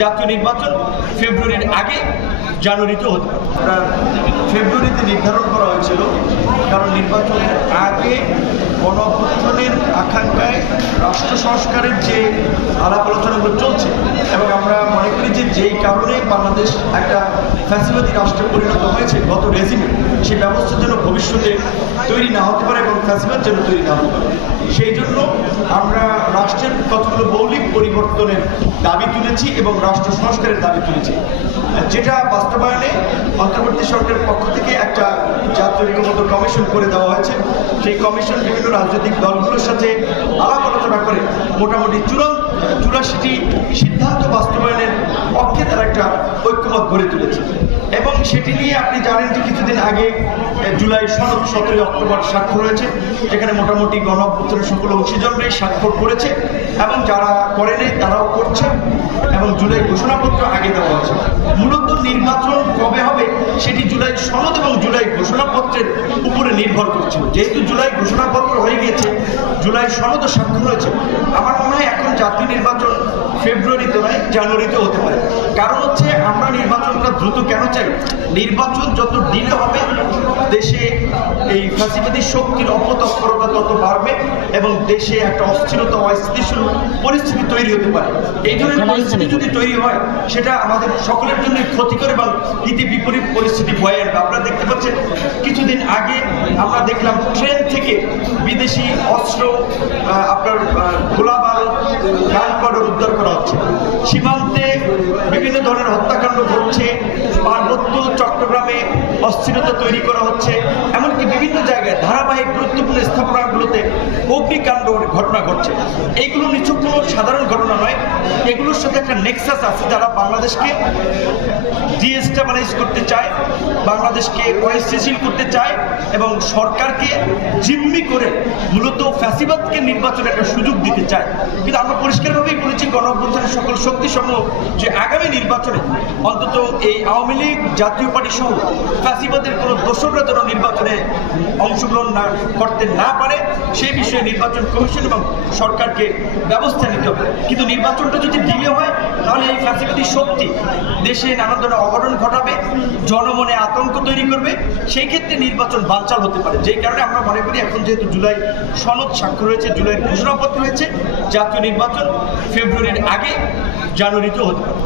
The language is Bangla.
জাতীয় নির্বাচন ফেব্রুয়ারির আগে জানুয়ারিতে হতে ফেব্রুয়ারিতে নির্ধারণ করা হয়েছিল, কারণ নির্বাচনের আগে গণঅভ্যুত্থানের আকাঙ্ক্ষায় রাষ্ট্র সংস্কারের যে আলাপ আলোচনাগুলো চলছে, এবং আমরা মনে করি যে যেই কারণে বাংলাদেশ একটা ফ্যাসিবাদী রাষ্ট্রে পরিণত হয়েছে গত রেজিমে সেই ব্যবস্থা যেন ভবিষ্যতে তৈরি না হতে পারে এবং ফ্যাসিবাদ যেন তৈরি না হতে পারে। সেই জন্য আমরা রাষ্ট্রের কতগুলো মৌলিক পরিবর্তনের দাবি তুলেছি এবং রাষ্ট্র সংস্কারের দাবি তুলেছি। যেটা বাস্তবায়নে অন্তর্বর্তী সরকারের পক্ষ থেকে একটা জাতীয় ঐক্যমত কমিশন করে দেওয়া হয়েছে, সেই কমিশন বিভিন্ন রাজনৈতিক দলগুলোর সাথে আলাপ আলোচনা করে মোটামুটি চূড়ান্ত চুরাশিটি সিদ্ধান্ত বাস্তবায়নের পক্ষে তারা একটা ঐক্যমত গড়ে তুলেছে। এবং সেটি নিয়ে আপনি জানেন যে কিছুদিন আগে জুলাই সনদ সতেরোই অক্টোবর স্বাক্ষর হয়েছে, যেখানে মোটামুটি গণ সকল অংশীজনরাই স্বাক্ষর করেছে এবং যারা করেনি তারাও করছে জুলাই ঘোষণাপত্র আগে দেওয়া হয়েছে। মূলত নির্বাচন কবে হবে সেটি জুলাই সনদ এবং জুলাই ঘোষণাপত্রের উপরে নির্ভর করছে। যেহেতু জুলাই ঘোষণাপত্র হয়ে গিয়েছে, জুলাই সনদও স্বাক্ষর হয়েছে। আমার মনে হয় এখন জাতীয় নির্বাচন ফেব্রুয়ারিতে নয়, জানুয়ারিতে হতে পারে। কারণ হচ্ছে আমরা নির্বাচনটা দ্রুত কেন চাই? নির্বাচন যত ডিলে হবে, দেশে এই ফাঁসিবাদী শক্তির অপতৎপরতা তত বাড়বে এবং দেশে একটা অস্থিরতা, অস্থিতিশীল পরিস্থিতি তৈরি হতে পারে। এই ধরনের পরিস্থিতি যদি তৈরি হয়, সেটা আমাদের সকলের জন্য ক্ষতিকর এবং ইতি বিপরীত পরিস্থিতি বয়ে আনবে। আপনারা দেখতে পাচ্ছেন, কিছুদিন আগে আমরা দেখলাম ট্রেন থেকে বিদেশি অস্ত্র আপনার গোলাবাল গান উদ্ধার সীমান্তে বিভিন্ন ধরনের হত্যাকাণ্ড ঘটছে, পার্বত্য চট্টগ্রামে অস্থিরতা তৈরি করা হচ্ছে, এমনকি বিভিন্ন জায়গায় ধারাবাহিক গুরুত্বপূর্ণ স্থাপনাগুলোতে অগ্নিকাণ্ড ঘটনা ঘটছে। এইগুলো নিছক কোনো সাধারণ ঘটনা নয়। এগুলোর সাথে একটা নেক্সাস আছে যারা বাংলাদেশকে ডিএস্টাবিলাইজ করতে চায়, বাংলাদেশকে অস্থিতিশীল করতে চায় এবং সরকারকে জিম্মি করে মূলত ফ্যাসিবাদকে নির্বাচনের একটা সুযোগ দিতে চায়। কিন্তু আমরা পরিষ্কারভাবেই বলেছি গণ অভ্যুত্থানের সকল শক্তি সমূহ যে আগামী নির্বাচনে অন্তত এই আওয়ামী লীগ, জাতীয় পার্টি সহ ফ্যাসিবাদের কোনো দোষররা যেন নির্বাচনে অংশগ্রহণ না করতে না পারে, সেই বিষয়ে নির্বাচন কমিশন এবং সরকারকে ব্যবস্থা নিতে হবে। কিন্তু নির্বাচনটা যদি ডিলে হয়, তাহলে এই ফ্যাসিবাদী শক্তি দেশে নানা ধরনের অঘটন ঘটাবে, জনমনে আতঙ্ক তৈরি করবে। সেই ক্ষেত্রে নির্বাচন বানচাল হতে পারে। যেই কারণে আমরা মনে করি, এখন যেহেতু জুলাই সনদ স্বাক্ষর হয়েছে, জুলাইয়ের ঘোষণাপত্র হয়েছে, জাতীয় নির্বাচন ফেব্রুয়ারির আগে জানুয়ারিতেও হতে পারে।